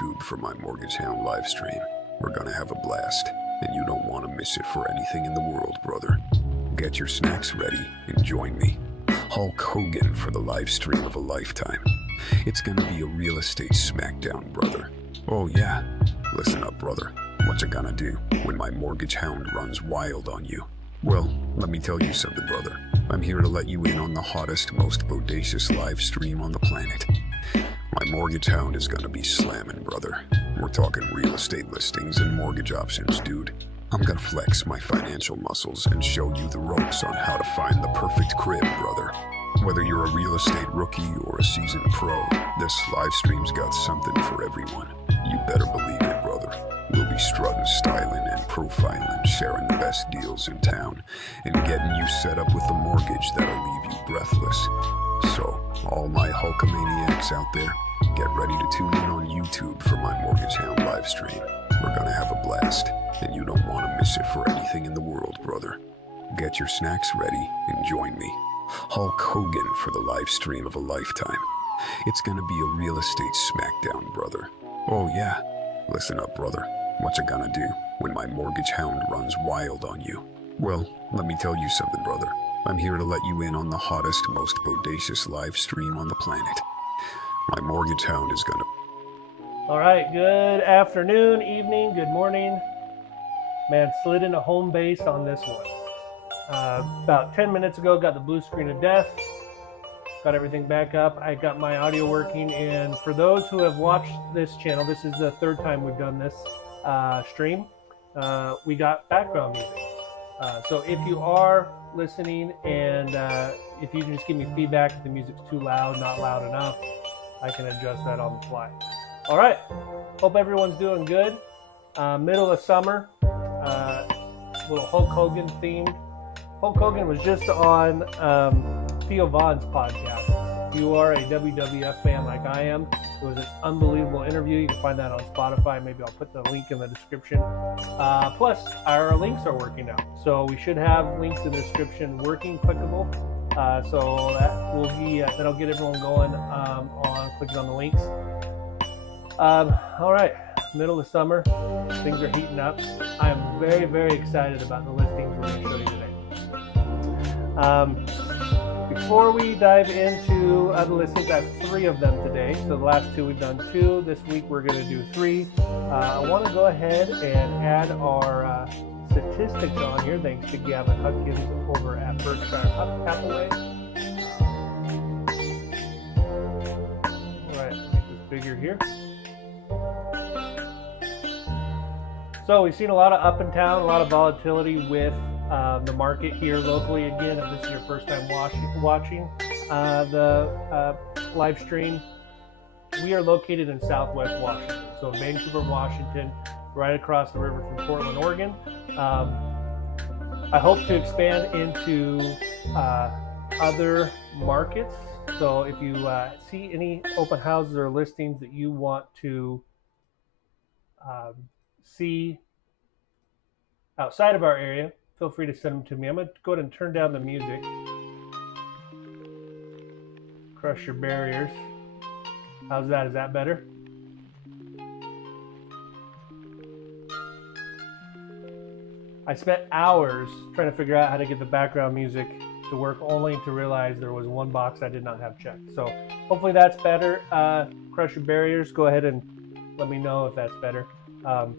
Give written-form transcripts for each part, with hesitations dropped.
YouTube for my Mortgage Hound live stream. We're gonna have a blast, and you don't want to miss it for anything in the world, brother. Get your snacks ready and join me, Hulk Hogan, for the live stream of a lifetime. It's gonna be a real estate smackdown, brother. Oh yeah, listen up, brother. What's it gonna do when my Mortgage Hound runs wild on you? Well, let me tell you something, brother. I'm here to let you in on the hottest, most bodacious live stream on the planet. My Mortgage Hound is gonna be slamming, brother. We're talking real estate listings and mortgage options, dude. I'm gonna flex my financial muscles and show you the ropes on how to find the perfect crib, brother. Whether you're a real estate rookie or a seasoned pro, this live stream's got something for everyone. You better believe it, brother. We'll be strutting, styling, and profiling, sharing the best deals in town, and getting you set up with a mortgage that'll leave you breathless. So, all my Hulkamaniacs out there, get ready to tune in on YouTube for my Mortgage Hound live stream. We're gonna have a blast, and you don't want to miss it for anything in the world, brother. Get your snacks ready and join me, Hulk Hogan, for the live stream of a lifetime. It's gonna be a real estate smackdown, brother. Oh yeah, listen up, brother. What's it gonna do when my Mortgage Hound runs wild on you? Well, let me tell you something, brother. I'm here to let you in on the hottest, most bodacious live stream on the planet. My Mortgage Hound is gonna... All right, good afternoon, evening, good morning. Man, slid into home base on this one. About 10 minutes ago, got the blue screen of death. Got everything back up. I got my audio working, and for those who have watched this channel, this is the third time we've done this stream. We got background music. So if you are listening, and if you can just give me feedback if the music's too loud, not loud enough, I can adjust that on the fly. All right, hope everyone's doing good. Middle of summer, little Hulk Hogan themed. Hulk Hogan was just on Theo Vaughn's podcast. If you are a WWF fan like I am, it was an unbelievable interview. You can find that on Spotify. Maybe I'll put the link in the description. Plus, our links are working now. So we should have links in the description working, clickable. So that will be, that'll get everyone going on clicking on the links. All right, middle of summer, things are heating up. I am very, very excited about the listings we're going to show you today. Before we dive into the listings, I have 3 of them today. So the last 2 we've done 2. This week we're going to do 3. I want to go ahead and add our statistics on here, thanks to Gavin Hutkins over at Berkshire Hathaway. All right, make this bigger here. So we've seen a lot of up and down, a lot of volatility with the market here locally. Again, if this is your first time watching the live stream, we are located in Southwest Washington. So Vancouver, Washington, right across the river from Portland, Oregon. I hope to expand into other markets. So if you see any open houses or listings that you want to see outside of our area, feel free to send them to me. I'm going to go ahead and turn down the music. Crush your barriers. How's that? Is that better? I spent hours trying to figure out how to get the background music to work, only to realize there was one box I did not have checked. So hopefully that's better. Crush your barriers. Go ahead and let me know if that's better. All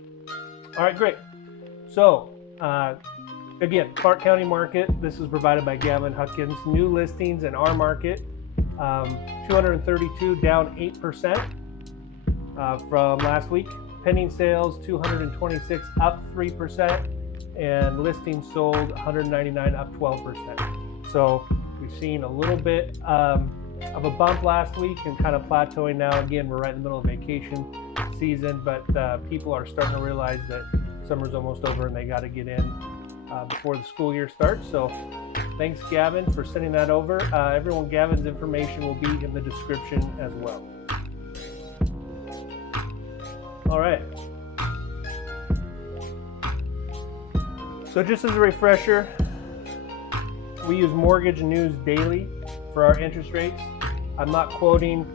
right, great. So again, Clark County market. This is provided by Gavin Hutkins. New listings in our market, 232, down 8% from last week. Pending sales, 226, up 3%. And listings sold, 199, up 12%. So we've seen a little bit of a bump last week and kind of plateauing now. Again, we're right in the middle of vacation season, but people are starting to realize that summer's almost over and they got to get in before the school year starts. So thanks, Gavin, for sending that over. Everyone, Gavin's information will be in the description as well. All right. So just as a refresher, we use Mortgage News Daily for our interest rates. I'm not quoting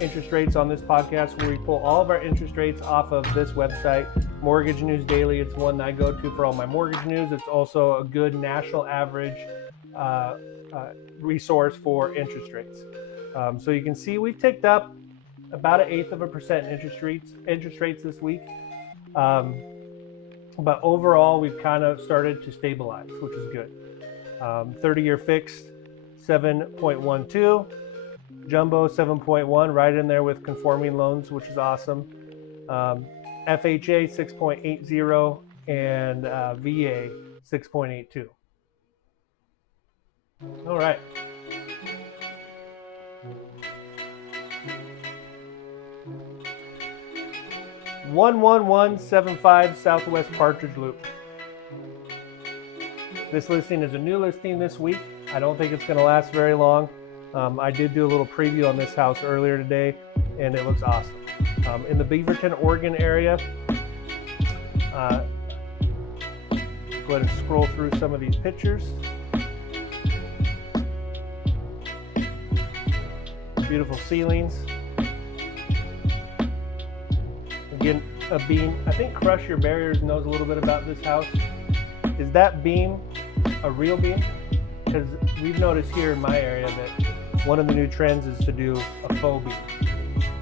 interest rates on this podcast, where we pull all of our interest rates off of this website, Mortgage News Daily. It's one that I go to for all my mortgage news. It's also a good national average resource for interest rates. So you can see we've ticked up about 1/8% interest rates this week. But overall, we've kind of started to stabilize, which is good. 30-year fixed, 7.12. Jumbo, 7.1, right in there with conforming loans, which is awesome. FHA, 6.80, and VA, 6.82. All right. (11175) Southwest Partridge Loop. This listing is a new listing this week. I don't think it's going to last very long. I did do a little preview on this house earlier today, and it looks awesome. In the Beaverton, Oregon area, go ahead and scroll through some of these pictures. Beautiful ceilings. Again, a beam. I think Crush Your Barriers knows a little bit about this house. Is that beam a real beam? Because we've noticed here in my area that one of the new trends is to do a faux beam.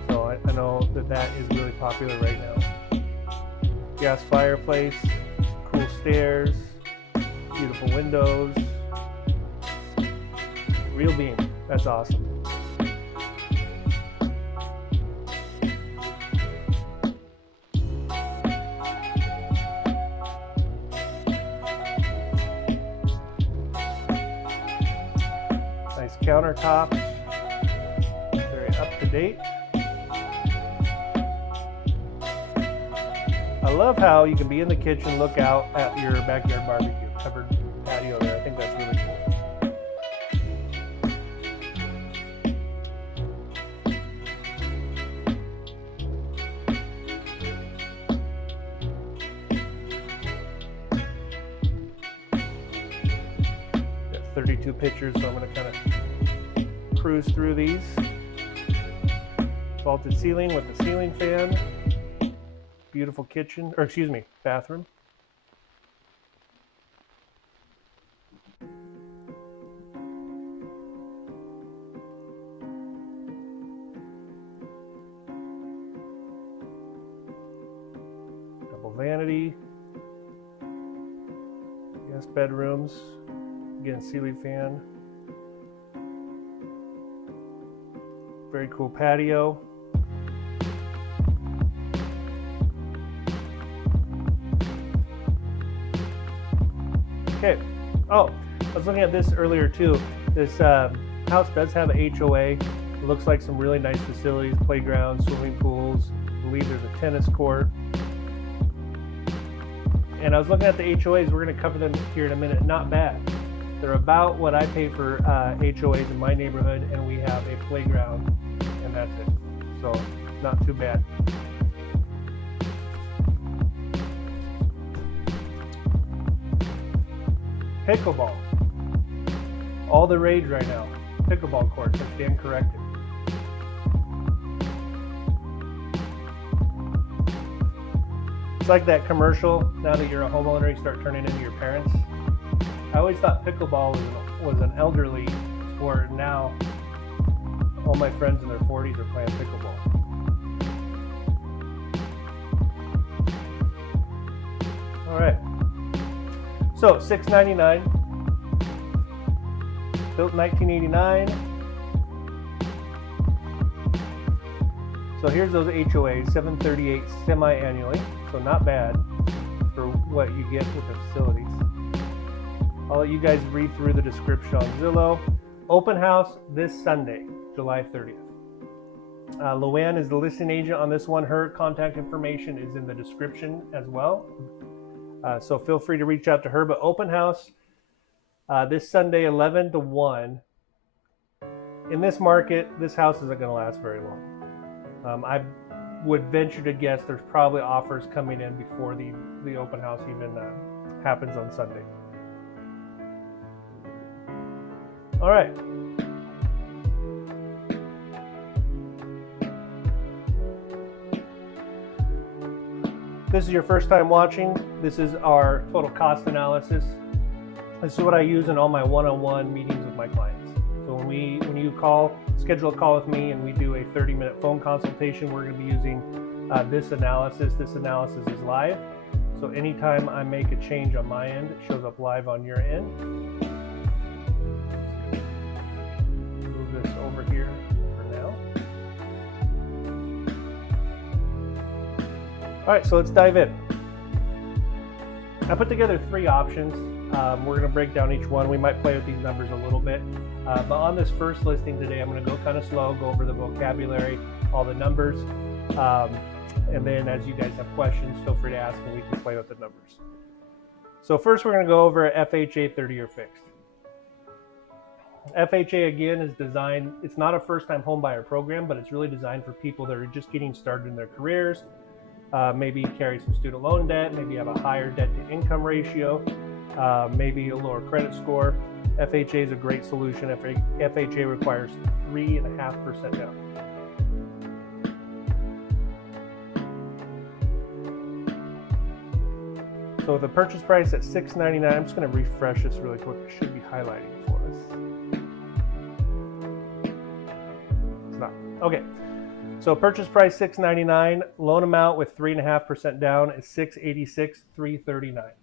So I know that is really popular right now. Gas fireplace, cool stairs, beautiful windows. Real beam. That's awesome. Countertops, very up to date. I love how you can be in the kitchen, look out at your backyard barbecue, covered patio there. I think that's really cool. Got 32 pictures, so I'm going to kind of cruise through these. Vaulted ceiling with the ceiling fan. Beautiful kitchen, or excuse me, bathroom. Double vanity. Guest bedrooms. Again, ceiling fan. Very cool patio. Okay. Oh, I was looking at this earlier too. This house does have a HOA. It looks like some really nice facilities, playgrounds, swimming pools. I believe there's a tennis court. And I was looking at the HOAs. We're going to cover them here in a minute. Not bad. They're about what I pay for HOAs in my neighborhood, and we have a playground, and that's it. So, not too bad. Pickleball. All the rage right now. Pickleball courts. I stand corrected. It's like that commercial. Now that you're a homeowner, you start turning into your parents. I always thought pickleball was an elderly sport. Now, all my friends in their 40s are playing pickleball. All right. So, $699. Built 1989. So here's those HOAs, $738 semi-annually. So not bad for what you get with the facilities. I'll let you guys read through the description on Zillow. Open house this Sunday, July 30th. Luanne is the listing agent on this one. Her contact information is in the description as well. So feel free to reach out to her. But open house this Sunday, 11 to 1. In this market, this house isn't going to last very long. I would venture to guess there's probably offers coming in before the open house even happens on Sunday. All right. this is your first time watching, this is our total cost analysis. This is what I use in all my one-on-one meetings with my clients. So when you schedule a call with me and we do a 30-minute phone consultation, we're going to be using this analysis. This analysis is live. So anytime I make a change on my end, it shows up live on your end. Move this over here for now. All right, so let's dive in. I put together 3 options. We're going to break down each one. We might play with these numbers a little bit. But on this first listing today, I'm going to go kind of slow, go over the vocabulary, all the numbers. And then as you guys have questions, feel free to ask and we can play with the numbers. So first we're going to go over FHA 30-year fixed. FHA again is designed, it's not a first-time home buyer program, but it's really designed for people that are just getting started in their careers. Maybe carry some student loan debt, maybe have a higher debt to income ratio, maybe a lower credit score. FHA is a great solution. FHA requires 3.5% down. So the purchase price at $699, I'm just going to refresh this really quick. It should be highlighting for us. It's not. Okay. So purchase price $699, loan amount with 3.5% down is $686,339.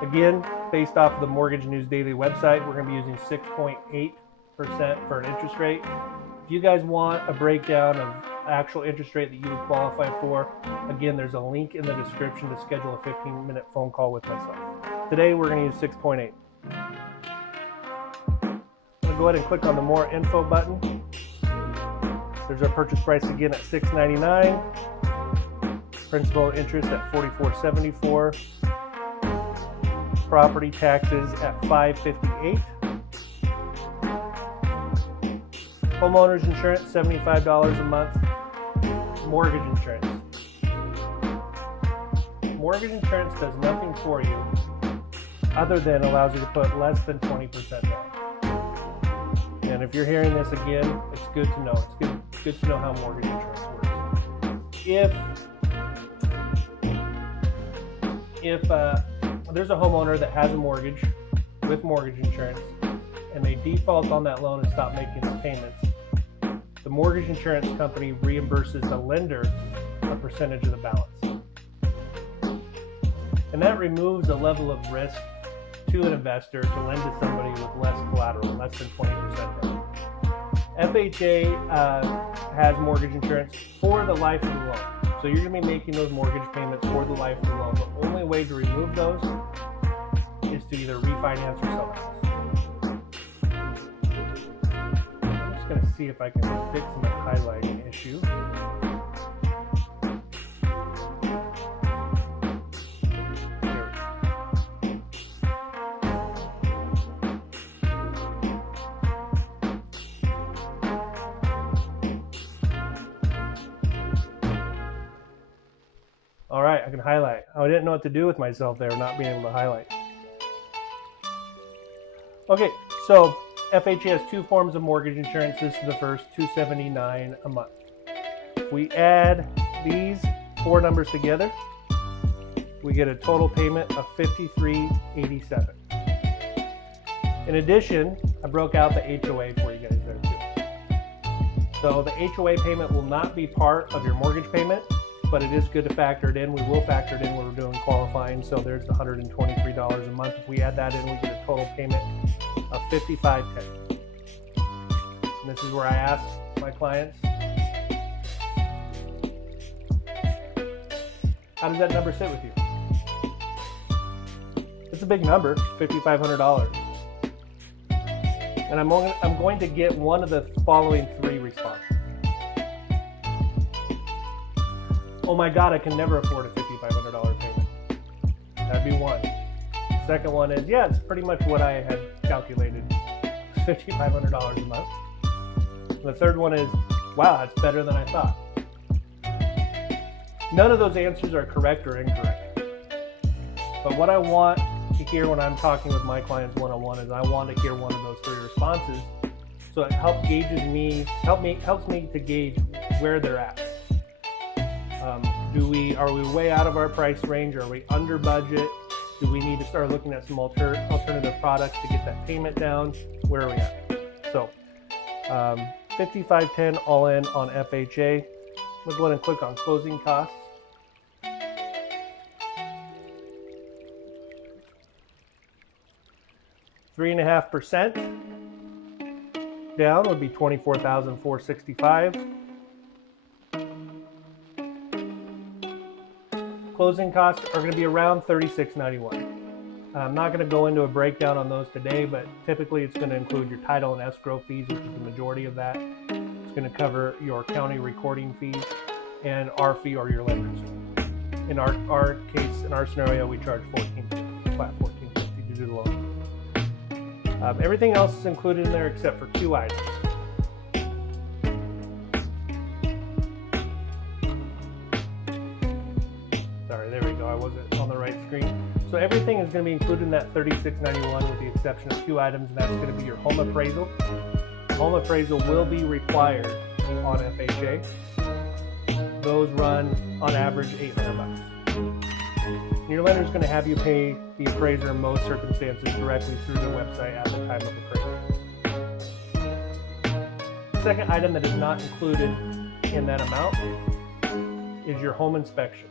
Again, based off of the Mortgage News Daily website, we're going to be using 6.8% for an interest rate. If you guys want a breakdown of actual interest rate that you would qualify for, again, there's a link in the description to schedule a 15-minute phone call with myself. Today, we're going to use 6.8. I'm going to go ahead and click on the More Info button. There's our purchase price again at $699. Principal and interest at $44.74. Property taxes at $558. Homeowners insurance, $75 a month. Mortgage insurance. Mortgage insurance does nothing for you other than allows you to put less than 20% down. And if you're hearing this again, it's good to know. It's good to know how mortgage insurance works. If there's a homeowner that has a mortgage with mortgage insurance and they default on that loan and stop making the payments, the mortgage insurance company reimburses the lender a percentage of the balance. And that removes a level of risk to an investor to lend to somebody with less collateral, less than 20% down. FHA has mortgage insurance for the life of the loan. So you're going to be making those mortgage payments for the life of the loan. The only way to remove those is to either refinance or sell the house. I'm just going to see if I can fix my highlighting issue. All right, I can highlight. I didn't know what to do with myself there, not being able to highlight. Okay, so FHA has 2 forms of mortgage insurance. This is the first, $279 a month. If we add these 4 numbers together, we get a total payment of $53.87. In addition, I broke out the HOA for you guys there too. So the HOA payment will not be part of your mortgage payment, but it is good to factor it in. We will factor it in when we're doing qualifying. So there's the $123 a month. If we add that in, we get a total payment of $55.10. And this is where I ask my clients, how does that number sit with you? It's a big number, $5,500. And I'm going to get one of the following 3 responses. Oh my God, I can never afford a $5,500 payment. That'd be one. The second one is, yeah, it's pretty much what I had calculated, $5,500 a month. And the third one is, wow, that's better than I thought. None of those answers are correct or incorrect. But what I want to hear when I'm talking with my clients one-on-one is I want to hear one of those 3 responses, so it helps me to gauge where they're at. Are we way out of our price range? Are we under budget? Do we need to start looking at some alternative products to get that payment down? Where are we at? So $55.10 all in on FHA. We'll go ahead and click on closing costs. (3.5%) down would be $24,465. Closing costs are going to be around $36.91. I'm not going to go into a breakdown on those today, but typically it's going to include your title and escrow fees, which is the majority of that. It's going to cover your county recording fees and our fee or your lender's fee. In our case, in our scenario, we charge $14.50, flat $14.50 to do the loan. Everything else is included in there except for 2 items. Sorry, there we go. I wasn't on the right screen. So everything is going to be included in that $36.91 with the exception of 2 items, and that's going to be your home appraisal. Home appraisal will be required on FHA. Those run on average $800. Your lender is going to have you pay the appraiser in most circumstances directly through their website at the time of appraisal. The second item that is not included in that amount is your home inspection.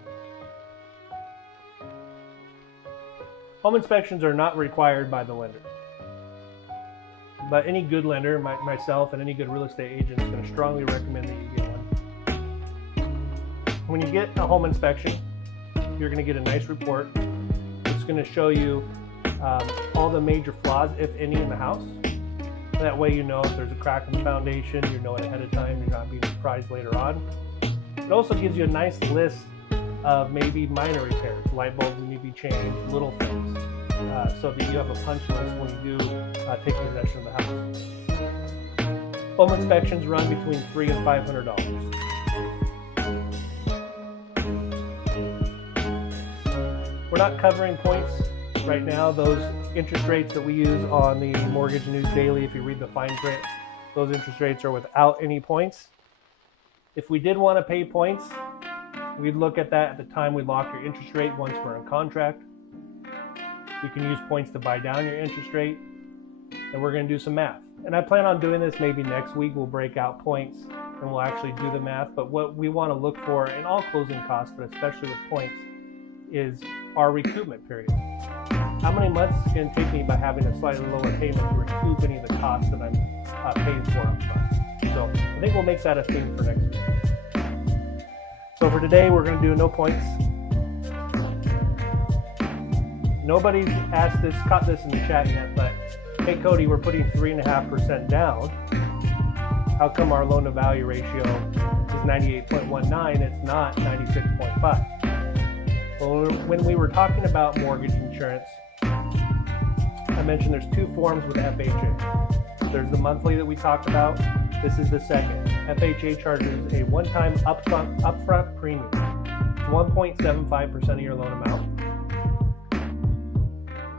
Home inspections are not required by the lender, but any good lender, myself and any good real estate agent, is going to strongly recommend that you get one. When you get a home inspection, you're going to get a nice report. It's going to show you all the major flaws, if any, in the house. That way you know if there's a crack in the foundation, you know it ahead of time, you're not being surprised later on. It also gives you a nice list of maybe minor repairs, light bulbs that need to be changed, little things, so that you have a punch list when you do take possession of the house. Home inspections run between $300 and $500. We're not covering points right now. Those interest rates that we use on the Mortgage News Daily, if you read the fine print, those interest rates are without any points. If we did want to pay points, we'd look at that at the time we lock your interest rate once we're in contract. We can use points to buy down your interest rate, and we're going to do some math. And I plan on doing this maybe next week. We'll break out points and we'll actually do the math. But what we want to look for in all closing costs, but especially with points, is our recoupment period. How many months is it going to take me by having a slightly lower payment to recoup any of the costs that I'm paying for up front? So I think we'll make that a theme for next week. So for today, we're going to do no points. Nobody's caught this in the chat yet, but hey Cody, we're putting 3.5% down. How come our loan to value ratio is 98.19? It's not 96.5. Well, when we were talking about mortgage insurance, I mentioned there's 2 forms with FHA. There's the monthly that we talked about. This is the second. FHA charges a one-time upfront premium. It's 1.75% of your loan amount.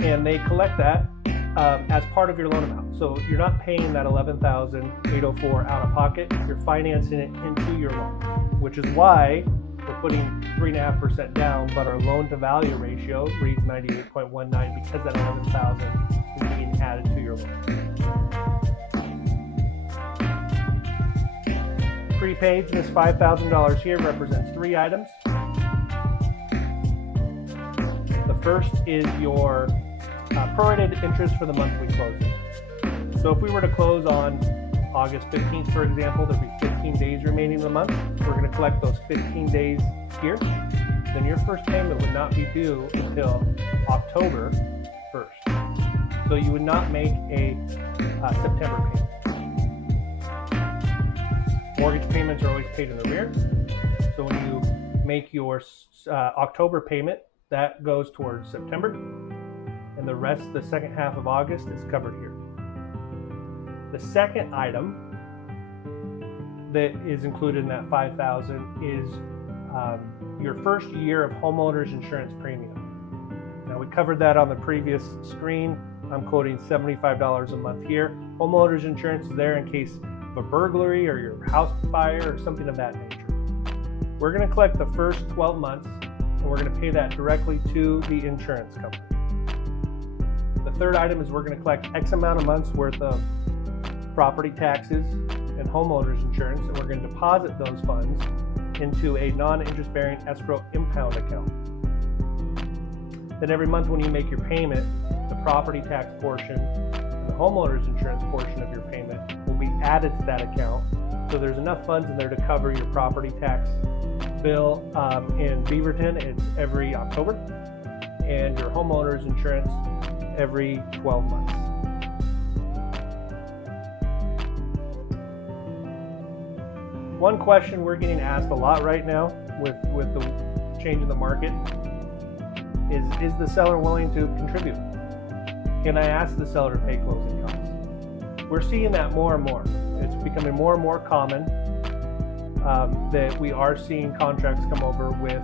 And they collect that as part of your loan amount. So you're not paying that $11,804 out of pocket. You're financing it into your loan, which is why we're putting 3.5% down, but our loan to value ratio reads 98.19 because that $11,000 is being added to your loan. Prepaid, this $5,000 here represents 3 items. The first is your prorated interest for the month we close in. So if we were to close on August 15th, for example, there'd be 15 days remaining in the month. We're going to collect those 15 days here. Then your first payment would not be due until October 1st. So you would not make a September payment. Mortgage payments are always paid in arrears. So when you make your October payment, that goes towards September. And the rest, the second half of August, is covered here. The second item that is included in that $5,000 is your first year of homeowners insurance premium. Now we covered that on the previous screen. I'm quoting $75 a month here. Homeowners insurance is there in case of a burglary or your house fire or something of that nature. We're going to collect the first 12 months, and we're going to pay that directly to the insurance company. The third item is we're going to collect X amount of months worth of property taxes and homeowners insurance, and we're going to deposit those funds into a non-interest-bearing escrow impound account. Then every month when you make your payment, the property tax portion and the homeowners insurance portion of your payment will be added to that account. So there's enough funds in there to cover your property tax bill. In Beaverton, it's every October, and your homeowners insurance every 12 months. One question we're getting asked a lot right now with the change in the market is the seller willing to contribute? Can I ask the seller to pay closing costs? We're seeing that more and more. It's becoming more and more common that we are seeing contracts come over with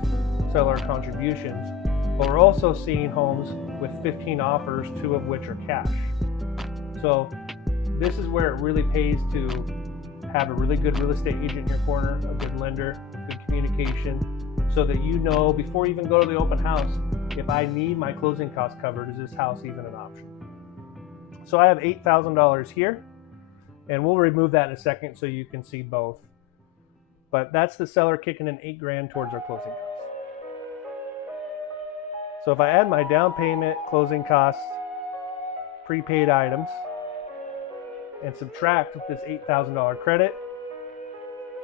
seller contributions, but we're also seeing homes with 15 offers, 2 of which are cash. So this is where it really pays to have a really good real estate agent in your corner, a good lender, good communication, so that you know before you even go to the open house, if I need my closing costs covered, is this house even an option? So I have $8,000 here, and we'll remove that in a second so you can see both. But that's the seller kicking in $8,000 towards our closing costs. So if I add my down payment, closing costs, prepaid items, and subtract with this $8,000 credit,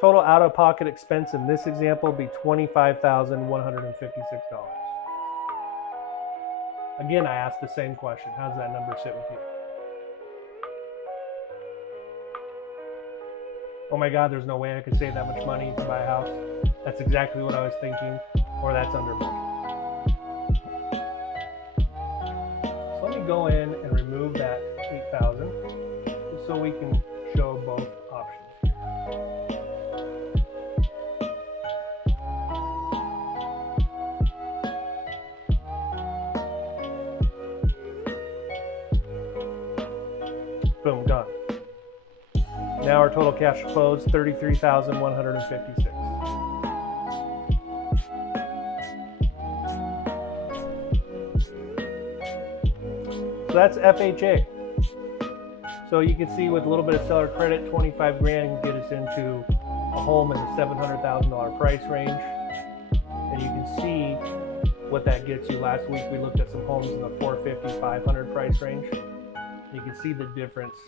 total out-of-pocket expense in this example would be $25,156. Again, I asked the same question. How does that number sit with you? Oh my God, there's no way I could save that much money to buy a house. That's exactly what I was thinking, or that's under market. So let me go in and remove that $8,000 just so we can show both options. Boom, done. Now our total cash flow is $33,156. So that's FHA. So you can see with a little bit of seller credit, $25,000 can get us into a home in the $700,000 price range. And you can see what that gets you. Last week we looked at some homes in the $450,000, $500,000 price range. You can see the difference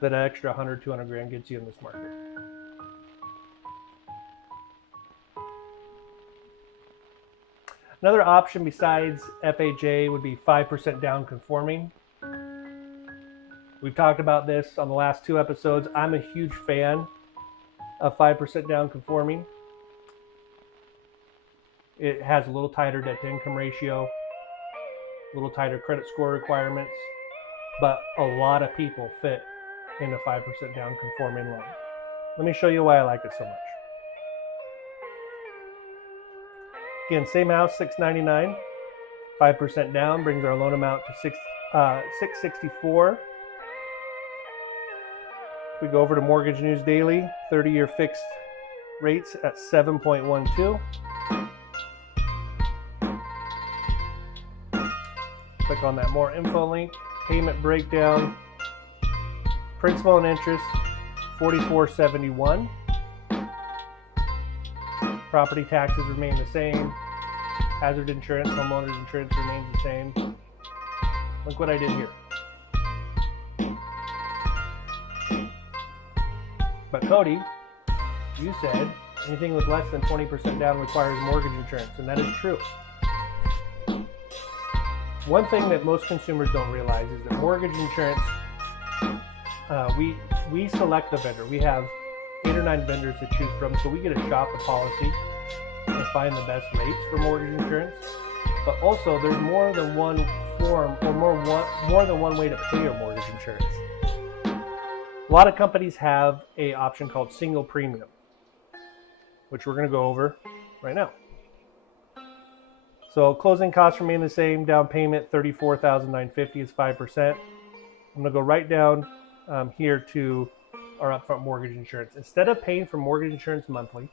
that an extra $100,000, $200,000 gets you in this market. Another option besides FHA would be 5% down conforming. We've talked about this on the last 2 episodes. I'm a huge fan of 5% down conforming. It has a little tighter debt to income ratio, a little tighter credit score requirements, but a lot of people fit in a 5% down conforming loan. Let me show you why I like it so much. Again, same house, $699, 5% down brings our loan amount to $664. If we go over to Mortgage News Daily, 30-year fixed rates at 7.12. Click on that more info link. Payment breakdown. Principal and interest, $44.71. Property taxes remain the same. Hazard insurance, homeowners insurance remains the same. Look what I did here. But Cody, you said anything with less than 20% down requires mortgage insurance, and that is true. One thing that most consumers don't realize is that mortgage insurance, we select the vendor. We have 8 or 9 vendors to choose from, so we get to shop the policy and find the best rates for mortgage insurance. But also, there's more than one form or more than one way to pay your mortgage insurance. A lot of companies have an option called single premium, which we're going to go over right now. So closing costs remain the same. Down payment $34,950 is 5%. I'm going to go right down here to our upfront mortgage insurance. Instead of paying for mortgage insurance monthly,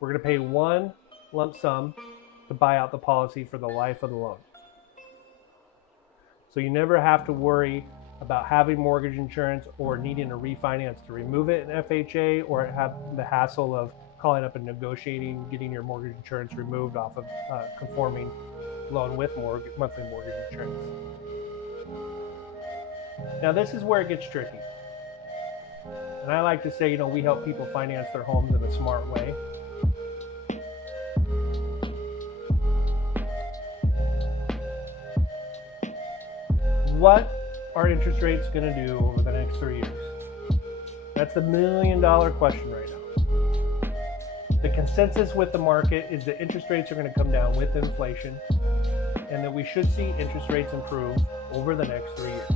we're going to pay one lump sum to buy out the policy for the life of the loan. So you never have to worry about having mortgage insurance or needing to refinance to remove it in FHA, or have the hassle of calling up and negotiating, getting your mortgage insurance removed off of conforming loan with monthly mortgage insurance. Now this is where it gets tricky. And I like to say, we help people finance their homes in a smart way. What are interest rates going to do over the next 3 years? That's the $1 million question right now. The consensus with the market is that interest rates are going to come down with inflation, and that we should see interest rates improve over the next 3 years,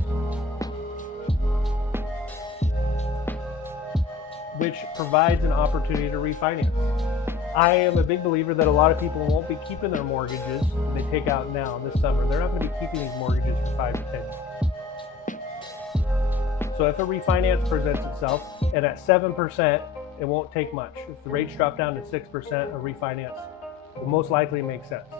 which provides an opportunity to refinance. I am a big believer that a lot of people won't be keeping their mortgages that they take out now this summer. They're not going to be keeping these mortgages for 5 to 10 years. So if a refinance presents itself, and at 7%, it won't take much. If the rates drop down to 6%, a refinance will most likely make sense.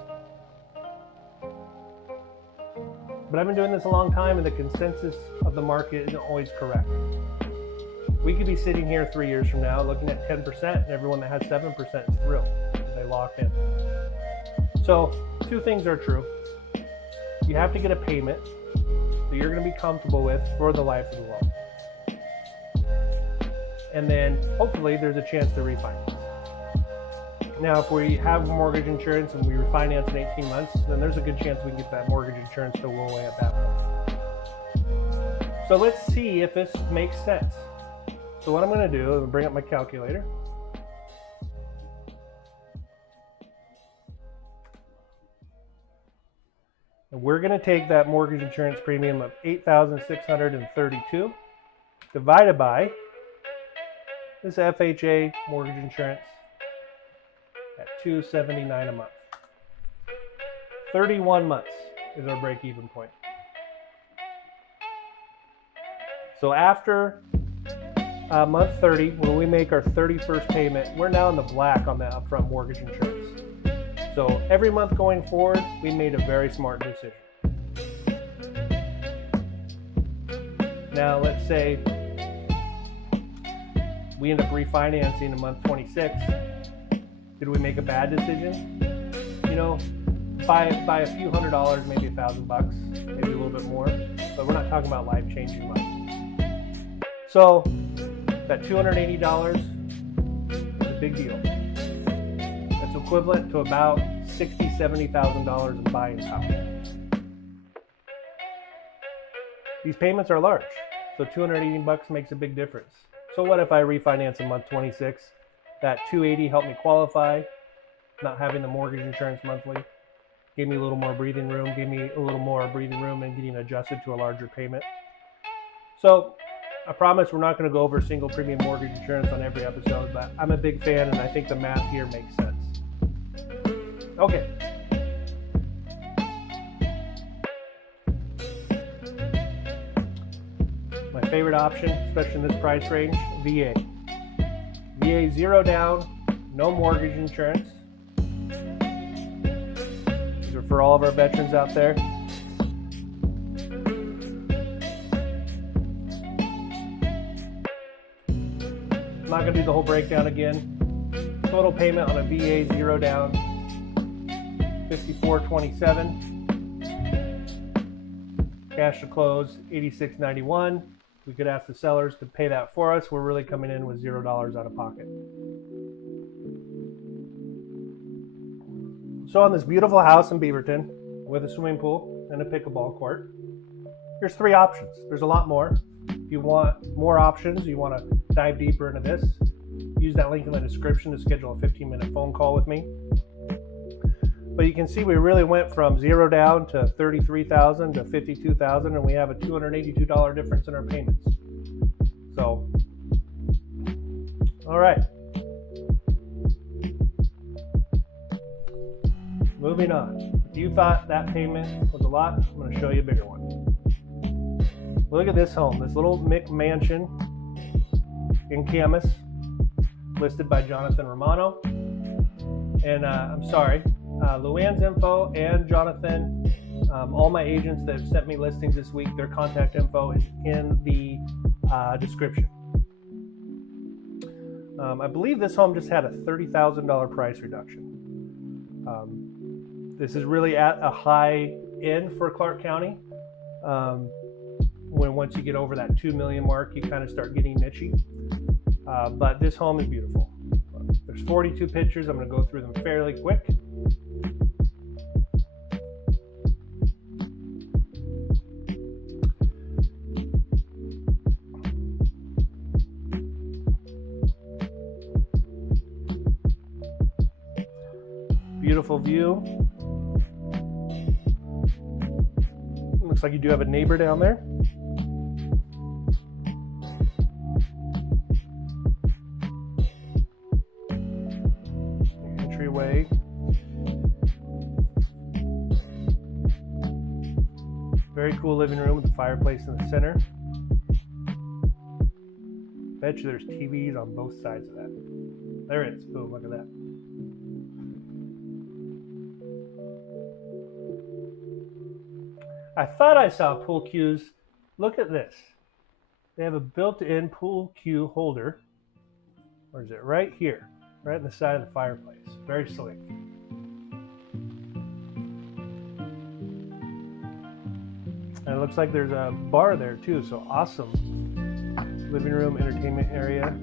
But I've been doing this a long time, and the consensus of the market isn't always correct. We could be sitting here 3 years from now looking at 10%, and everyone that has 7% is thrilled because they locked in. So 2 things are true. You have to get a payment that you're going to be comfortable with for the life of the loan. And then hopefully there's a chance to refinance. Now, if we have mortgage insurance and we refinance in 18 months, then there's a good chance we can get that mortgage insurance to go away at that point. So let's see if this makes sense. So what I'm going to do is bring up my calculator. And we're going to take that mortgage insurance premium of $8,632 divided by this FHA mortgage insurance at $279 a month. 31 months is our break-even point. So after month 30, when we make our 31st payment, we're now in the black on that upfront mortgage insurance. So every month going forward, we made a very smart decision. Now let's say we end up refinancing in month 26. Did we make a bad decision? By a few $100s, maybe $1,000, maybe a little bit more, but we're not talking about life-changing money. So that $280 is a big deal. That's equivalent to about $60,000, $70,000 in buying power. These payments are large, so $280 makes a big difference. So what if I refinance in month 26? That $280 helped me qualify, not having the mortgage insurance monthly, gave me a little more breathing room, in getting adjusted to a larger payment. So I promise we're not going to go over single premium mortgage insurance on every episode, but I'm a big fan, and I think the math here makes sense. Okay. My favorite option, especially in this price range, VA. VA 0 down, no mortgage insurance. These are for all of our veterans out there. I'm not going to do the whole breakdown again. Total payment on a VA 0 down, $54.27. Cash to close, $86.91. We could ask the sellers to pay that for us. We're really coming in with $0 out of pocket. So on this beautiful house in Beaverton with a swimming pool and a pickleball court, there's 3 options. There's a lot more. If you want more options, you want to dive deeper into this, use that link in the description to schedule a 15-minute phone call with me. But you can see we really went from 0 down to $33,000 to $52,000, and we have a $282 difference in our payments. So, all right. Moving on. If you thought that payment was a lot, I'm going to show you a bigger one. Look at this home, this little mansion in Camas, listed by Jonathan Romano. And I'm sorry, Luanne's info and Jonathan, all my agents that have sent me listings this week, their contact info is in the description. I believe this home just had a $30,000 price reduction. This is really at a high end for Clark County. Once you get over that 2 million mark, you kind of start getting nichey. But this home is beautiful. There's 42 pictures. I'm going to go through them fairly quick. Beautiful view. Looks like you do have a neighbor down there. Entryway. Very cool living room with a fireplace in the center. Bet you there's TVs on both sides of that. There it is. Boom, look at that. I thought I saw pool cues. Look at this. They have a built-in pool cue holder. Where is it? Right here. Right in the side of the fireplace. Very slick. And it looks like there's a bar there too, so awesome. Living room, entertainment area.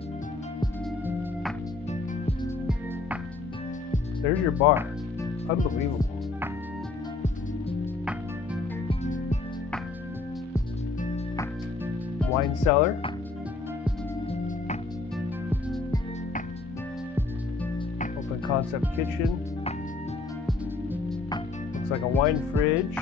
There's your bar. Unbelievable. Wine cellar. Open concept kitchen. Looks like a wine fridge.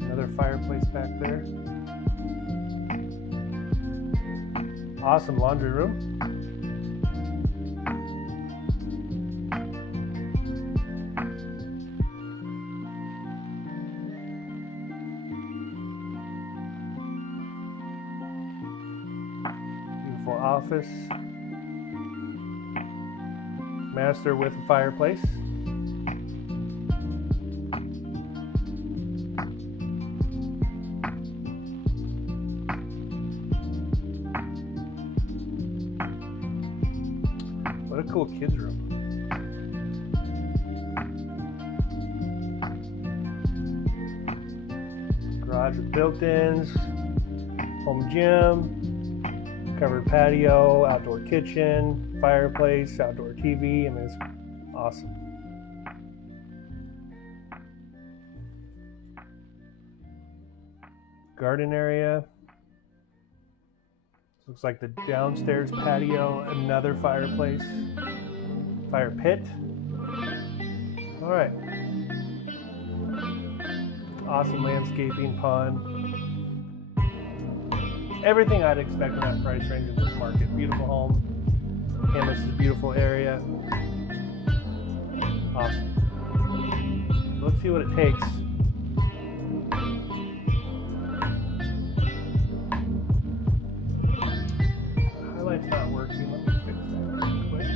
Another fireplace back there. Awesome laundry room. Beautiful office. Master with a fireplace. What a cool kids room. Garage with built-ins, home gym, covered patio, outdoor kitchen, fireplace, outdoor TV. I mean, it's awesome. Garden area. Looks like the downstairs patio, another fireplace, fire pit. All right. Awesome landscaping, pond. Everything I'd expect in that price range in this market. Beautiful home. Camas is a beautiful area. Awesome. So let's see what it takes. Highlight's not working. Let me fix that real quick.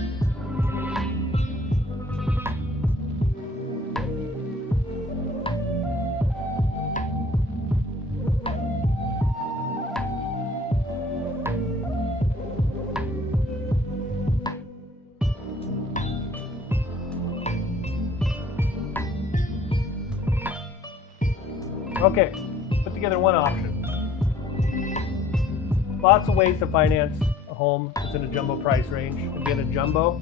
Okay, put together one option. Lots of ways to finance a home that's in a jumbo price range. Again, a jumbo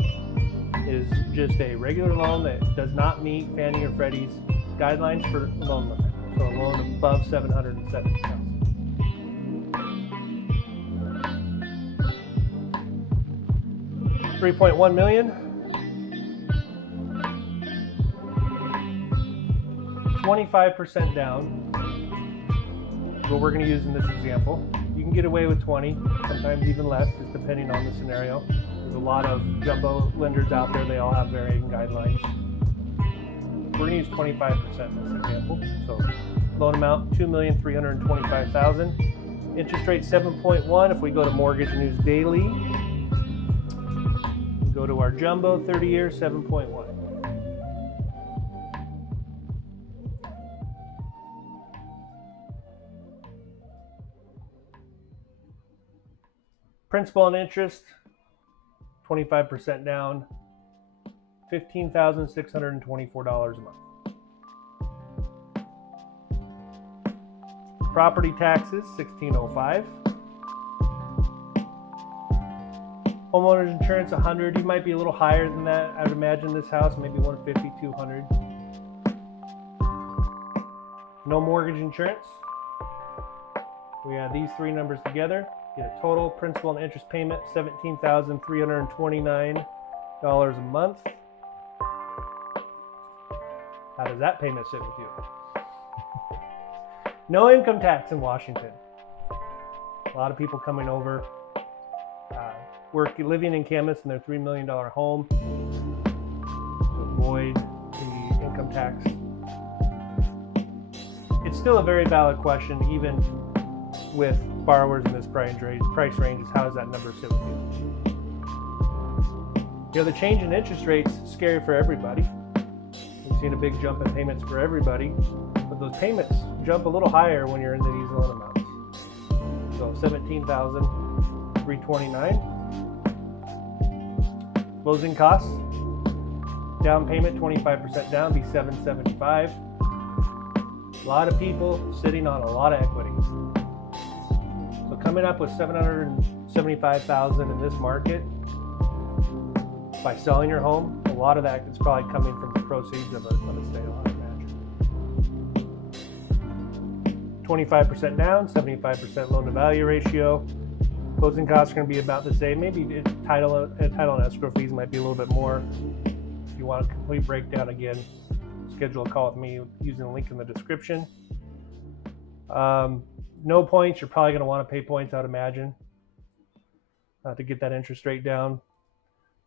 is just a regular loan that does not meet Fannie or Freddie's guidelines for loan limit. So a loan above $770,000. $3.1 million. 25% down is what we're going to use in this example. You can can get away with 20, sometimes even less, just depending on the scenario. There's a lot of jumbo lenders out there. They all have varying guidelines. We're going to use 25% in this example. So loan amount, $2,325,000. Interest rate 7.1. If we go to mortgage and use daily, go to our jumbo 30 years, 7.1. Principal and interest, 25% down, $15,624 a month. Property taxes, $1,605. Homeowner's insurance, $100. You might be a little higher than that. I would imagine this house, maybe $150, $200. No mortgage insurance. We add these three numbers together, get a total principal and interest payment, $17,329 a month. How does that payment sit with you? No income tax in Washington. A lot of people coming over, living in Camas in their $3 million home to avoid the income tax. It's still a very valid question, even with borrowers in this price range, is how does that number sit with you? The change in interest rates is scary for everybody. We've seen a big jump in payments for everybody, but those payments jump a little higher when you're into these loan amounts. So $17,329. Closing costs, down payment 25% down, be $775. A lot of people sitting on a lot of equity. So coming up with $775,000 in this market by selling your home, a lot of that is probably coming from the proceeds of a sale, I imagine. 25% down, 75% loan to value ratio. Closing costs are going to be about the same. Maybe title and escrow fees might be a little bit more. If you want a complete breakdown, again, schedule a call with me using the link in the description. No points. You're probably going to want to pay points, I'd imagine, to get that interest rate down.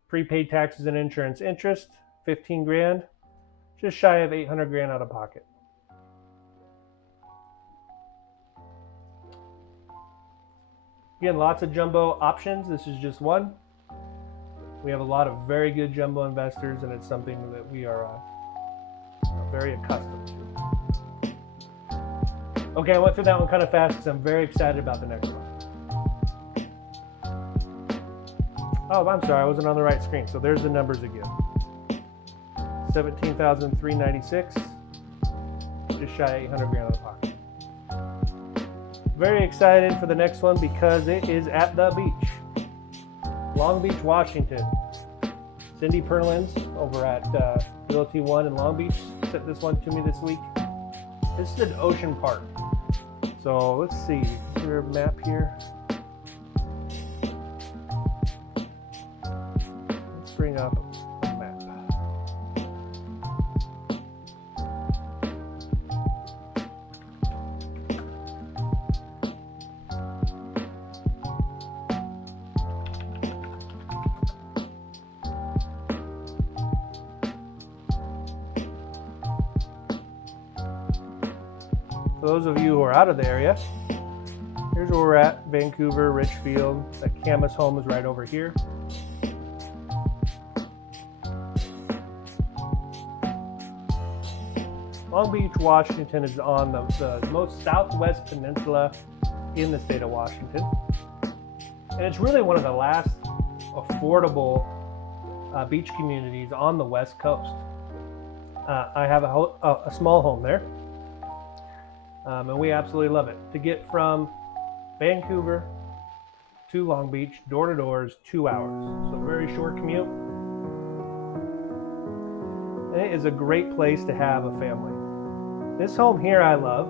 Prepaid taxes and insurance interest, $15,000, just shy of $800,000 out of pocket. Again, lots of jumbo options. This is just one. We have a lot of very good jumbo investors, and it's something that we are very accustomed to. Okay, I went through that one kind of fast because I'm very excited about the next one. Oh, I'm sorry, I wasn't on the right screen. So there's the numbers again. $17,396, just shy of $800,000 out of pocket. Very excited for the next one because it is at the beach. Long Beach, Washington. Cindi Pellerin over at Realty One in Long Beach sent this one to me this week. This is an ocean park. So let's see, is there a map here? Let's bring up a map. For those of you who are out of the area, here's where we're at, Vancouver, Richfield. The Camas home is right over here. Long Beach, Washington is on the most southwest peninsula in the state of Washington. And it's really one of the last affordable beach communities on the west coast. I have a small home there. And we absolutely love it. To get from Vancouver to Long Beach, door to door, is 2 hours. So very short commute. And it is a great place to have a family. This home here I love.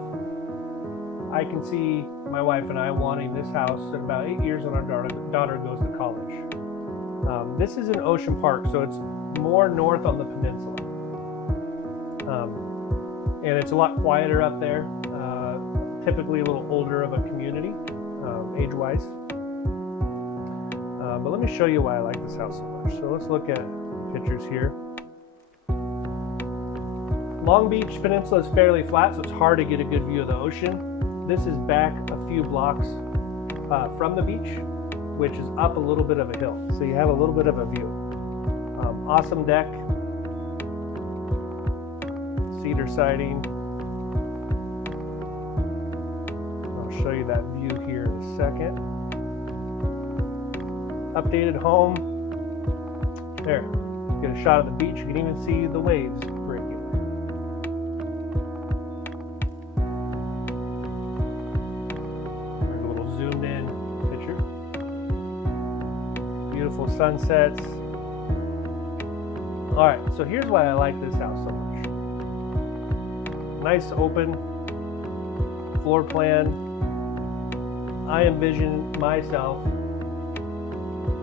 I can see my wife and I wanting this house in about 8 years when our daughter goes to college. This is an ocean park, so it's more north on the peninsula. And it's a lot quieter up there. Typically a little older of a community. age-wise. But let me show you why I like this house so much. So let's look at pictures here. Long Beach Peninsula is fairly flat, so it's hard to get a good view of the ocean. This is back a few blocks from the beach, which is up a little bit of a hill. So you have a little bit of a view. Awesome deck. Cedar siding. I'll show you that view here in a second. Updated home. There. Get a shot of the beach. You can even see the waves breaking. There's a little zoomed in picture. Beautiful sunsets. All right, so here's why I like this house so much. Nice open floor plan. I envision myself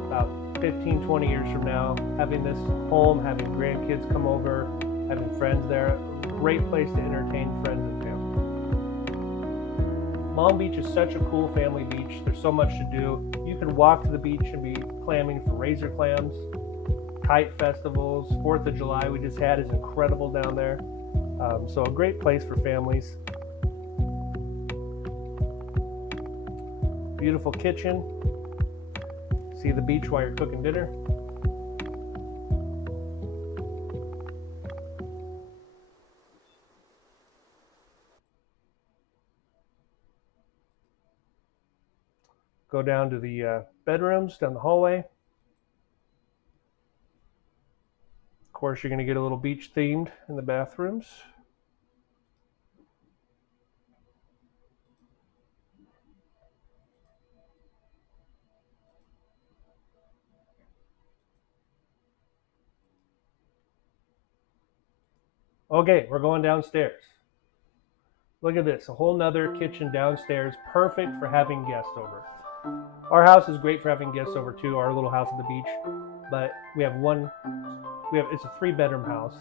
about 15, 20 years from now having this home, having grandkids come over, having friends there. Great place to entertain friends and family. Long Beach is such a cool family beach. There's so much to do. You can walk to the beach and be clamming for razor clams. Kite festivals, 4th of July we just had is incredible down there. So a great place for families. Beautiful kitchen. See the beach while you're cooking dinner. Go down to the bedrooms down the hallway. Of course, you're going to get a little beach themed in the bathrooms. Okay, we're going downstairs. Look at this, a whole nother kitchen downstairs, perfect for having guests over. Our house is great for having guests over too, our little house at the beach, but it's a 3-bedroom house.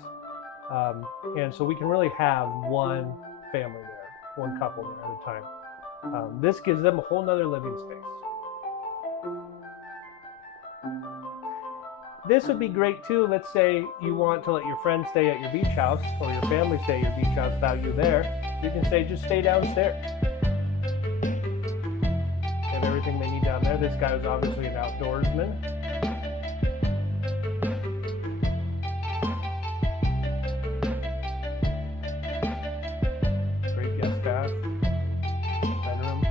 And so we can really have one family there, one couple there at a time. This gives them a whole nother living space. This would be great too. Let's say you want to let your friends stay at your beach house or your family stay at your beach house without you there. You can say, just stay downstairs. They have everything they need down there. This guy was obviously an outdoorsman. Great guest bath. Bedroom.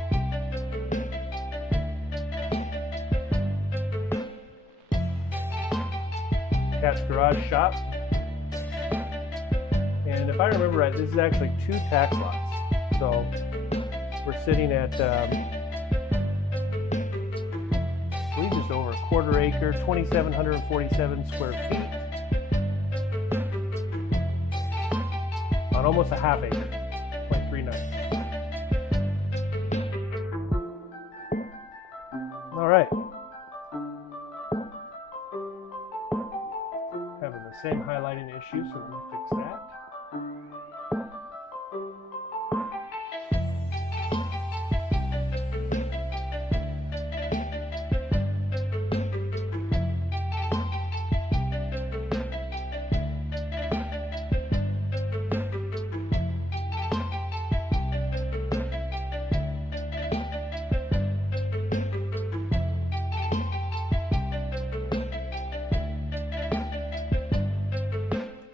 Cat's garage shop. And if I remember right, this is actually 2 tax lots. So we're sitting at, I believe just over a 1/4 acre, 2,747 square feet on almost a 1/2 acre, 0.39. All right. Having the same highlighting issue, so let me fix that.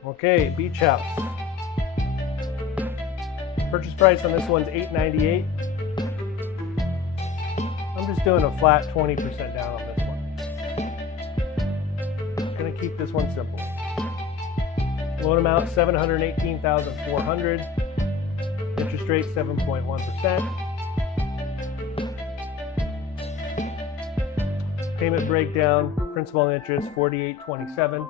Okay, beach house. Purchase price on this one's $898. I'm just doing a flat 20% down on this one. Gonna keep this one simple. Loan amount $718,400. Interest rate 7.1%. Payment breakdown, principal and interest $48.27.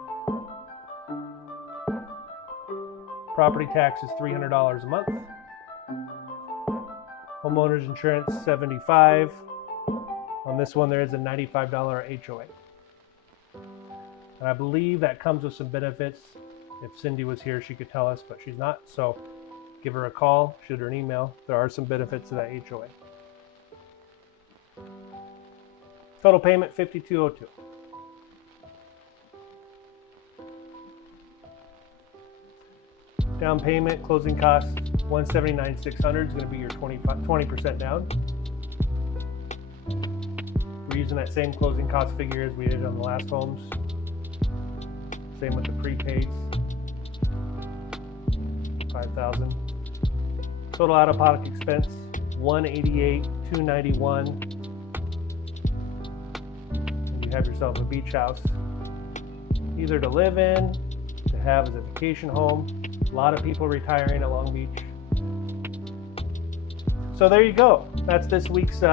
Property tax is $300 a month. Homeowner's insurance $75. On this one, there is a $95 HOA. And I believe that comes with some benefits. If Cindi was here, she could tell us, but she's not. So give her a call, shoot her an email. There are some benefits to that HOA. Total payment $52.02. Down payment, closing costs $179,600 is going to be your 20% down. We're using that same closing cost figure as we did on the last homes. Same with the prepaids. $5,000. Total out-of-pocket expense $188,291. And you have yourself a beach house, either to live in, to have as a vacation home. A lot of people retiring at Long Beach. So there you go. That's this week's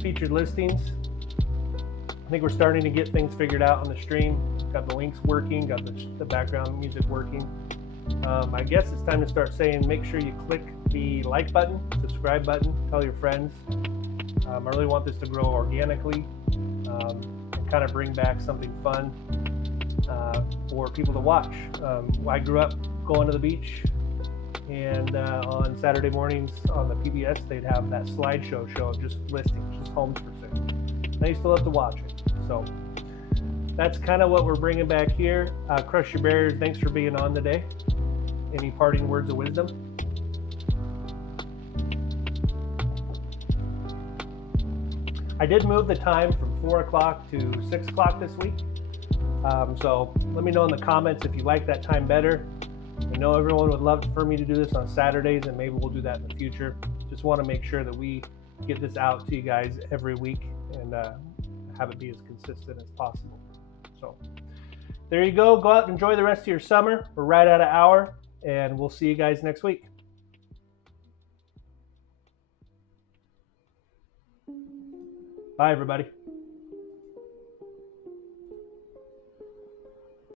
featured listings. I think we're starting to get things figured out on the stream. Got the links working, got the background music working. I guess it's time to start saying make sure you click the like button, subscribe button, tell your friends. I really want this to grow organically and kind of bring back something fun for people to watch. I grew up going to the beach, and on Saturday mornings on the PBS, they'd have that slideshow show of just listings, just homes for sale. And I used to love to watch it. So that's kind of what we're bringing back here. Crush Your Barriers, thanks for being on today. Any parting words of wisdom? I did move the time from 4 o'clock to 6 o'clock this week. So let me know in the comments if you like that time better. I know everyone would love for me to do this on Saturdays, and maybe we'll do that in the future. Just want to make sure that we get this out to you guys every week and have it be as consistent as possible. So there you go. Go out and enjoy the rest of your summer. We're right at an hour, and we'll see you guys next week. Bye, everybody.